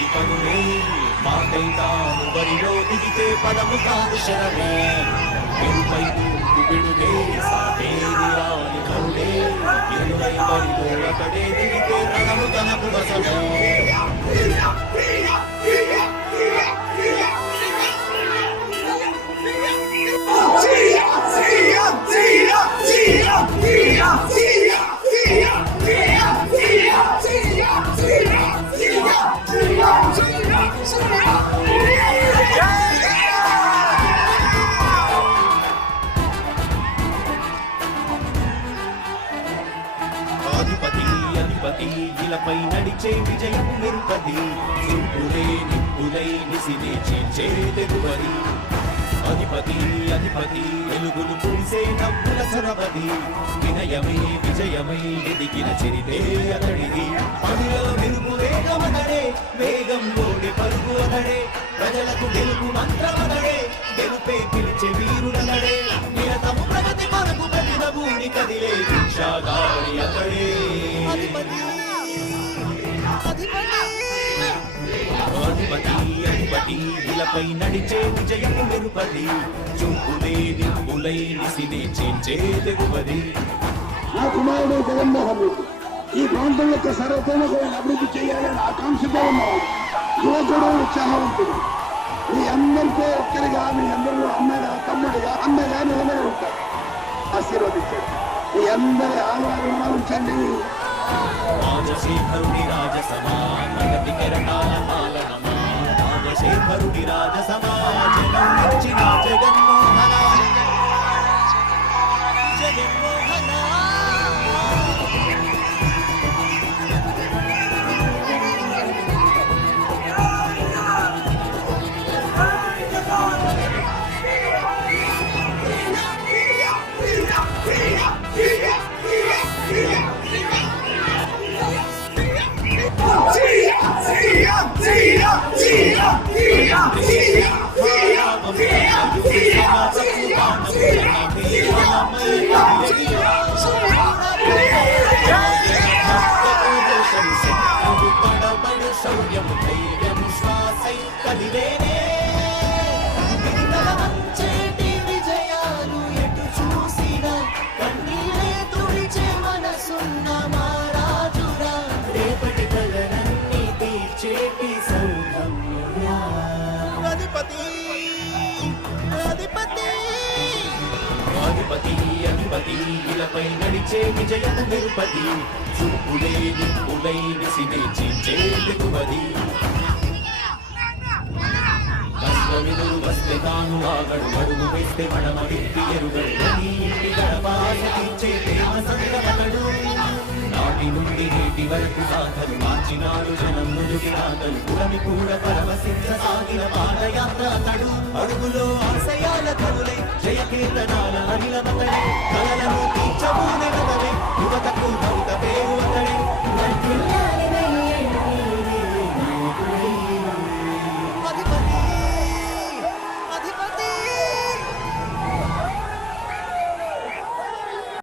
శక్తి పనులే మాకై తాను బరిలో దిగితే పదము కాదు శరమే. ఎరుపై తూర్పు విడుదే సాటేది రాని కరుడే. ఎరుపై బరిలో అతడే దిగితే రణము తనకు వసమే అధిపతి ఇలపై నడిచే విజయం నిరుపది చూపులే నిప్పులై నిసినే చేర్చే తెగువది అధిపతి అధిపతి వెలుగులు పూసే నవ్వుల చొరవది. వినయమే విజయమై ఎదిగిన చరితే అతడిది. పనుల మెరుపు వేగమదడే వేగం లోడి పరుగు అతడే. ప్రజలకు గెలుపు మంత్రమదడే గెలుపే పిలిచే వీరుడనడే నిరతము ప్రగతి మనకు ప్రతిభ భూమి కదిలే అధిపతి అధిపతి ఇలపై నడిచే విజయము మెరుపది చూపులే నిప్పులై నిసినే చేంచే తెగువది నా కుమారుడు జగన్మోహన్ రెడ్డి ఈ ప్రాంతం యొక్క సర్వతోముఖమైన అభివృద్ధి చేయాలని ఆకాంక్షతో ఉన్నాడు యువకుడు ఉత్సాహవంతుడు. మీ అందరితో ఒక్కరిగా మీ అందరిలో అన్నగా తమ్ముడిగా అన్నగా నిలబడి ఉంటారు. ఆశీర్వదించండి. మీ అందరి ఆధారంగా ఉంచండి. రాజశేఖరుడి రాజసమా ప్రగతి కెరటాల పాలనమా యోగిరాజ రాజసమా ఇచ్చిన జగన్మోహన జగన్మోహన శౌర్యము ధైర్యము శ్వాసై కదిలేనే మంచేటి విజయాలు ఎటు చూసినా కన్నీరే తుడిచే మనసున్న మారాజురా రేపటి కలరన్నీ తీర్చేటి సౌరమ్యుడా అధిపతి అధిపతి ఇలపై నడిచే విజయము మెరుపది చూపులే నిప్పులై నిసినే చీల్చే దిగువది కష్టమిదురు వస్తే తాను ఆగడు అడుగు వేస్తే మడమ విప్పి ఎరుగడు. నీ ఇంటి గడపాస తీర్చే ప్రేమ సంగమగడు నాటి నుండి వరకు సాధలు మార్చినాడు జనం నుదుటి రాతలు పురమి కూడా పరవశించ సాగిన పాదయాత్ర అతడు. అడుగులో ఆశయాల కనులై జయ కీర్తనాల అనిలమతడే కలలను తీర్చబూనె యువత